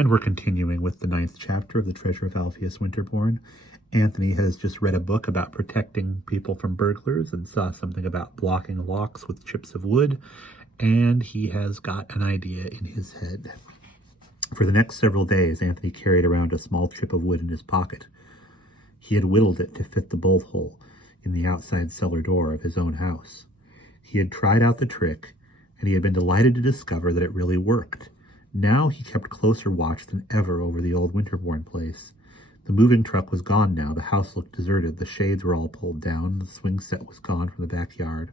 And we're continuing with the 9th chapter of the Treasure of Alpheus Winterborn. Anthony has just read a book about protecting people from burglars and saw something about blocking locks with chips of wood, and he has got an idea in his head. For the next several days, Anthony carried around a small chip of wood in his pocket. He had whittled it to fit the bolt hole in the outside cellar door of his own house. He had tried out the trick, and he had been delighted to discover that it really worked. Now he kept closer watch than ever over the old Winterborn place. The moving truck was gone now. The house looked deserted. The shades were all pulled down. The swing set was gone from the backyard.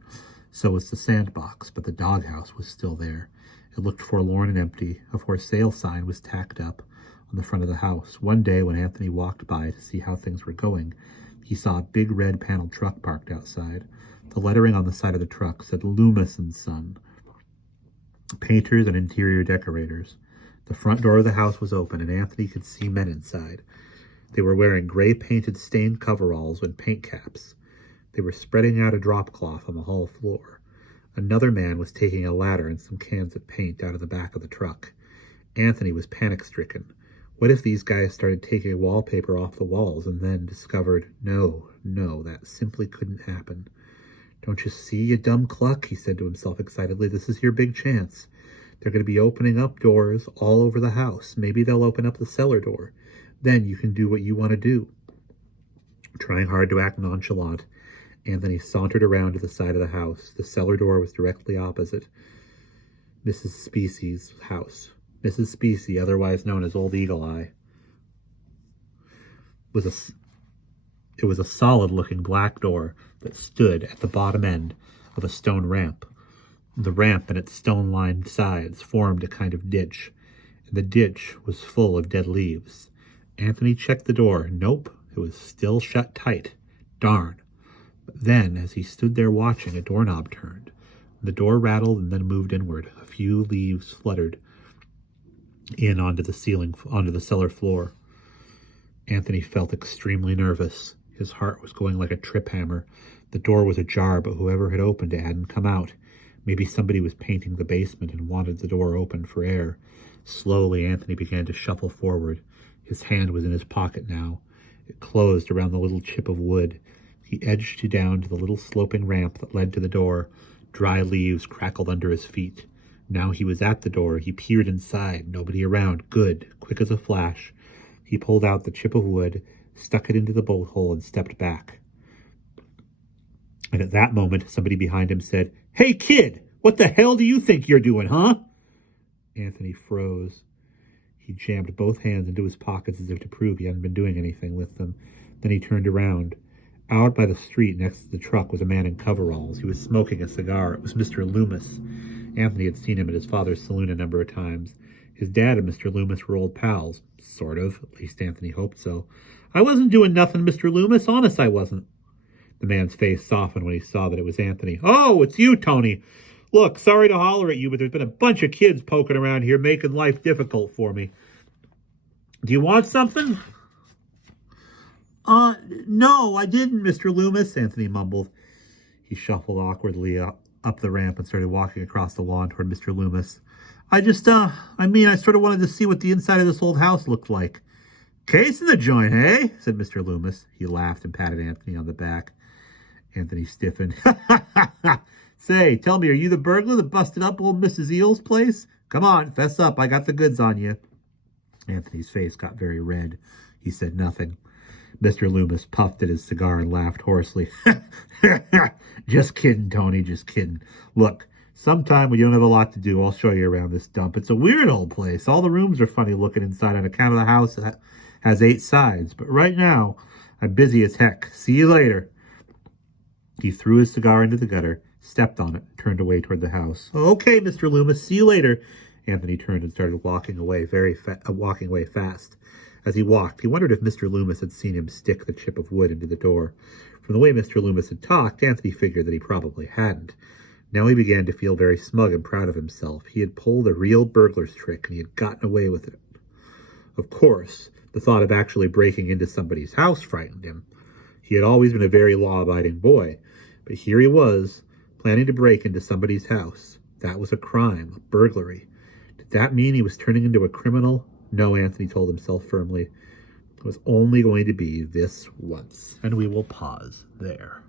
So was the sandbox, but the doghouse was still there. It looked forlorn and empty. A for sale sign was tacked up on the front of the house. One day when Anthony walked by to see how things were going, he saw a big red paneled truck parked outside. The lettering on the side of the truck said Loomis & Son, painters and interior decorators. The front door of the house was open, and Anthony could see men inside. They were wearing gray-painted stained coveralls and paint caps. They were spreading out a drop cloth on the hall floor. Another man was taking a ladder and some cans of paint out of the back of the truck. Anthony was panic-stricken. What if these guys started taking wallpaper off the walls and then discovered, no, that simply couldn't happen. "Don't you see, you dumb cluck?" he said to himself excitedly. "This is your big chance. They're going to be opening up doors all over the house. Maybe they'll open up the cellar door. Then you can do what you want to do." Trying hard to act nonchalant, Anthony sauntered around to the side of the house. The cellar door was directly opposite Mrs. Specie's house. Mrs. Specie, otherwise known as Old Eagle Eye, it was a solid-looking black door that stood at the bottom end of a stone ramp. The ramp and its stone-lined sides formed a kind of ditch, and the ditch was full of dead leaves. Anthony checked the door. Nope, it was still shut tight. Darn. But then, as he stood there watching, a doorknob turned. The door rattled and then moved inward. A few leaves fluttered in onto the cellar floor. Anthony felt extremely nervous. His heart was going like a trip hammer. The door was ajar, but whoever had opened it hadn't come out. Maybe somebody was painting the basement and wanted the door open for air. Slowly, Anthony began to shuffle forward. His hand was in his pocket now. It closed around the little chip of wood. He edged down to the little sloping ramp that led to the door. Dry leaves crackled under his feet. Now he was at the door. He peered inside. Nobody around. Good. Quick as a flash, he pulled out the chip of wood, stuck it into the bolt hole, and stepped back. And at that moment, somebody behind him said, "Hey, kid, what the hell do you think you're doing, huh?" Anthony froze. He jammed both hands into his pockets as if to prove he hadn't been doing anything with them. Then he turned around. Out by the street next to the truck was a man in coveralls. He was smoking a cigar. It was Mr. Loomis. Anthony had seen him at his father's saloon a number of times. His dad and Mr. Loomis were old pals. Sort of. At least Anthony hoped so. "I wasn't doing nothing, Mr. Loomis. Honest, I wasn't." The man's face softened when he saw that it was Anthony. "Oh, it's you, Tony. Look, sorry to holler at you, but there's been a bunch of kids poking around here making life difficult for me. Do you want something?" No, I didn't, Mr. Loomis," Anthony mumbled. He shuffled awkwardly up the ramp and started walking across the lawn toward Mr. Loomis. I sort of wanted to see what the inside of this old house looked like." "Case in the joint, eh?" said Mr. Loomis. He laughed and patted Anthony on the back. Anthony stiffened. "Say, tell me, are you the burglar that busted up old Mrs. Eel's place? Come on, fess up. I got the goods on you." Anthony's face got very red. He said nothing. Mr. Loomis puffed at his cigar and laughed hoarsely. "Just kidding, Tony, just kidding. Look, sometime when you don't have a lot to do, I'll show you around this dump. It's a weird old place. All the rooms are funny looking inside on account of the house that has 8 sides. But right now, I'm busy as heck. See you later." He threw his cigar into the gutter, stepped on it, and turned away toward the house. "Okay, Mr. Loomis, see you later." Anthony turned and started walking away fast. As he walked, he wondered if Mr. Loomis had seen him stick the chip of wood into the door. From the way Mr. Loomis had talked, Anthony figured that he probably hadn't. Now he began to feel very smug and proud of himself. He had pulled a real burglar's trick, and he had gotten away with it. Of course, the thought of actually breaking into somebody's house frightened him. He had always been a very law-abiding boy, but here he was, planning to break into somebody's house. That was a crime, a burglary. Did that mean he was turning into a criminal? No, Anthony told himself firmly. It was only going to be this once. And we will pause there.